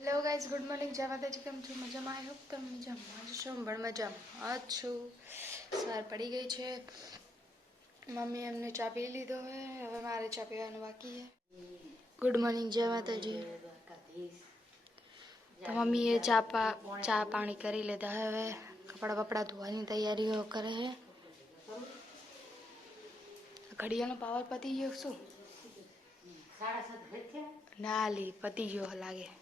Hello guys good morning જય માતાજી કેમ છો? મજામાં? આવ્યો તમે મજામાં જ છો. પણ મજામાં જ છું. સવાર પડી ગઈ છે. મમ્મી એમને ચા પી લીધો હે. હવે મારે ચા પીવાનું બાકી છે ગુડ મોર્નિંગ જય માતાજી. તો મમ્મીએ ચા પા ચા પાણી કરી લીધા હવે. કપડાં બપડા ધોવાની તૈયારીઓ કરે છે ઘડિયાળનો પાવર પતી ગયો શું? ના લી પતી ગયો લાગે.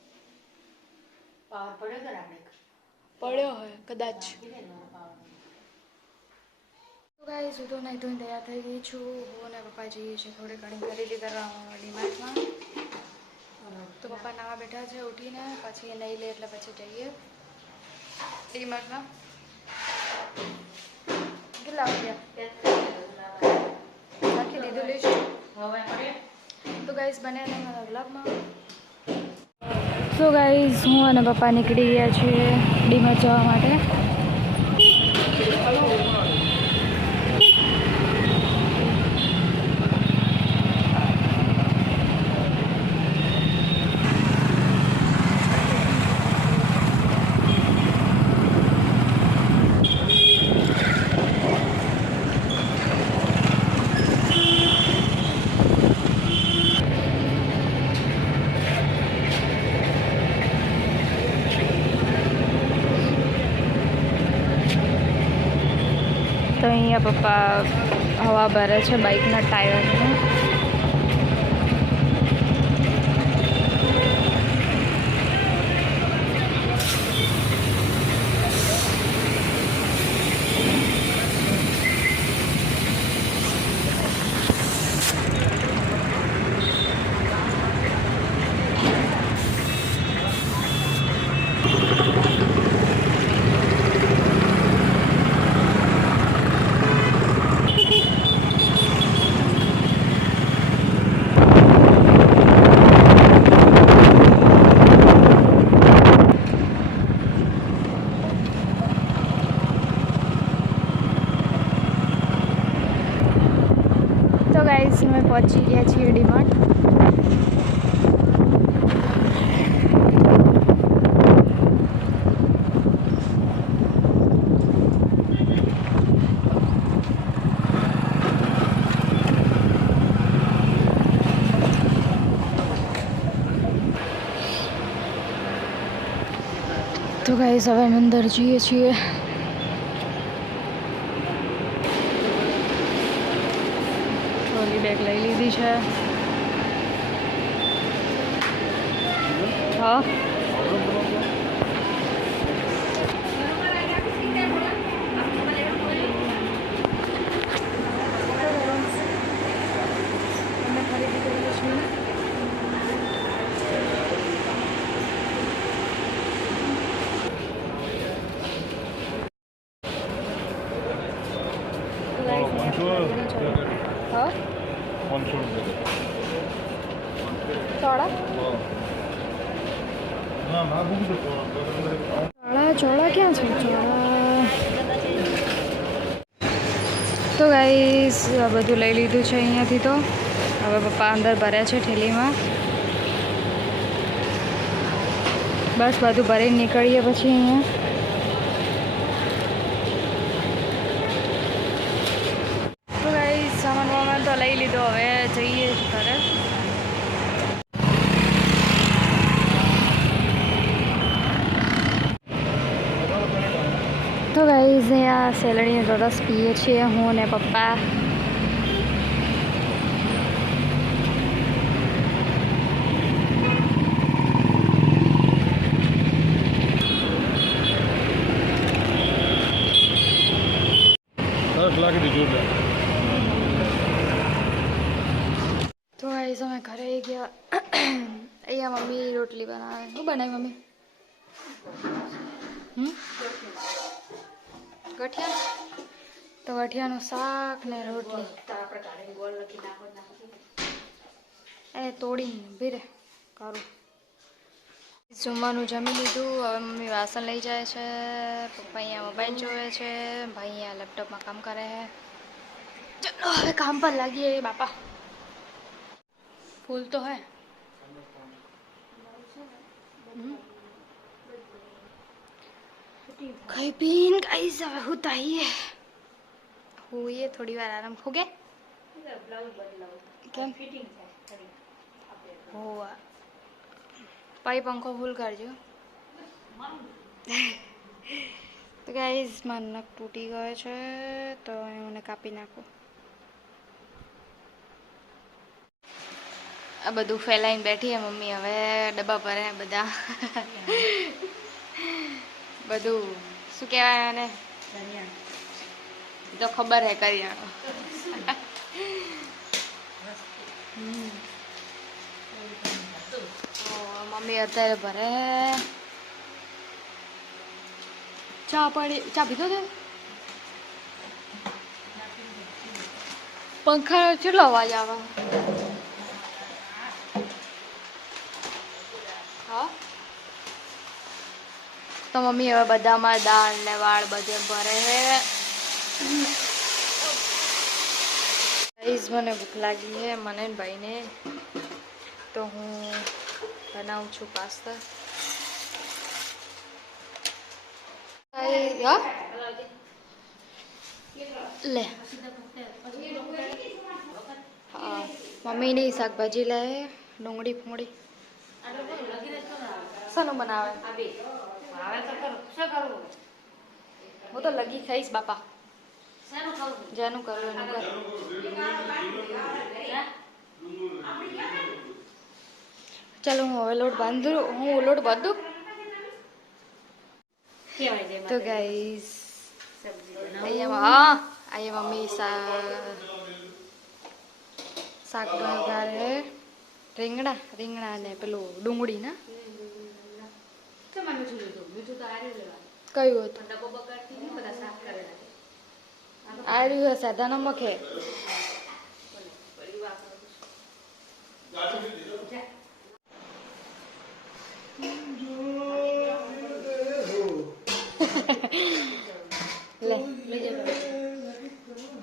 પડ્યો હોય કદાચ. ગાઈસ હું તો નહીં ધોઈને તૈયાર થઈ ગઈ છું. હું અને પપ્પા જઈએ છીએ થોડી ઘણી ખરીદી કરવા ડીમાર્ટમાં. તો પપ્પા નાવા બેઠા છે ઉઠીને પછી એ નહીં લે એટલે પછી જઈએ. ડીમાર્ટમાં. કેટલા વાગ્યા? રાખી દીધું લઈશું તો ગાઈસ બને નહીં મારા બ્લોગમાં સો ગાઈઝ હું અને પપ્પા નીકળી ગયા છીએ ડીમાં જવા માટે. તો અહીંયા પપ્પા હવા ભરે છે બાઇકના ટાયરમાં ગાઈઝ અમે પહોંચી ગયા છીએ ડીમાર્ટ તો ગાઈઝ હવે અમે અંદર જઈએ છીએ ટ્રોલી બેગ લઈ લીધી છે હા અમે ખરીદી કરીએ છીએ તો guys, અહીંયા ખરીદી છે. હા ચોળા ચોળા ક્યાં છે? ચોળા. તો ગાઈસ બધું લઈ લીધું છે અહીંયાથી તો. હવે પપ્પા અંદર ભર્યા છે ઠેલીમાં. બસ બધું ભરીને નીકળીએ પછી અહીંયા તો ગાઈસ સામાન વામાન તો લઈ લીધો હવે જઈએ ઘરે તો આ સેલડીનો રસ પીએ છીએ હું અને પપ્પા. તો ગાઈઝ અમે ઘરે ગયા. અહીંયા મમ્મી રોટલી બનાવે. શું બનાવી મમ્મી? હમ? ગઠિયા. તો ગઠિયાનું શાક ને રોટલી. એ તોડીને ભીરે કરું. જમવાનું જમી લીધું હવે મમ્મી વાસણ લઈ જાય છે પપ્પા અહીંયા મોબાઈલ જોવે છે ભાઈ અહીંયા લેપટોપમાં કામ કરે છે. ચલો હવે કામ પર લાગીએ બાપા. ફૂલ તો હે. હમ. ખાઈ પીને ગાઈસ હવે હું તાઈએ. હું એ થોડી વાર આરામ. ખોગે કેમ? હોવા પાઈ પંખો ફૂલ કરજો. તો ગાઈઝ મારો નખ તૂટી ગયો છે, તો હું મને કાપી નાખો. આ બધું ફેલાઈને બેઠી હે મમ્મી. હવે ડબ્બા ભરે બધા. બધું શું કહેવાય આને? તો ખબર હે કરિયાણો. મમ્મી અત્યારે ભરે. ચા પાણી ચા પીધો છે પંખા કેટલો અવાજ આવે હા તો મમ્મી હવે બધામાં દાળ ને વાળ બધે ભરે છે મને ભૂખ લાગી છે મને ભાઈને. તો હું બનાવું છું પાસ્તા. લે. મમ્મીની શાકભાજી લે ડુંગળી ફૂંગળી શાનું બનાવે? હું તો લગી ખાઈશ બાપા. જેનું કરવું એનું કર. ચાલો હું હવે લોટ બાંધું. હું લોટ બાંધું? તો ગાઈસ અહીંયા હા અહીંયા મમ્મી શાક વઘારે રીંગણા રીંગણા ને પેલું ડુંગળી ના કયું હતું આર્યું હશે સાદા નમક હે લે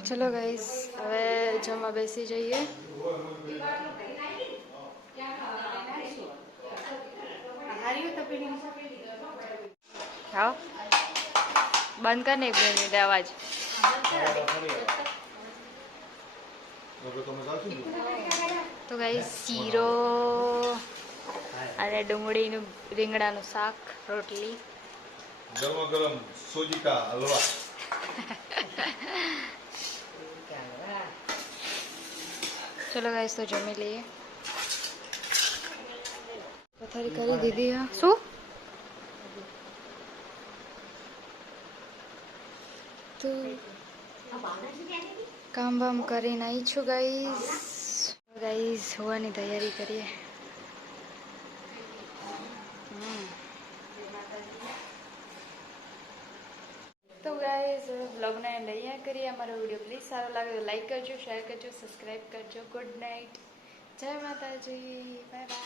ચલો ગાઈસ હવે જમવા બેસી જઈએ હા બંધ કર ને એક બે મિનિટ અવાજ. તો ગાઈસ, શીરો અને ડુંગળીનું રીંગણાનું શાક, રોટલી. ગરમ ગરમ સોજીકા હલવા ચલો ગાઈસ, તો જમી લઈએ. પથારી કરી દીધી, હા. શું? તો કામ બામ કરીને આવી છું ગાઈઝ ગાઈઝ હોવાની તૈયારી કરીએ. તો ગાઈઝ બ્લોગને અહીંયા કરીએ. અમારો વીડિયો પ્લીઝ સારો લાગે તો લાઈક કરજો શેર કરજો સબસ્ક્રાઈબ કરજો. ગુડ નાઇટ જય માતાજી. Bye bye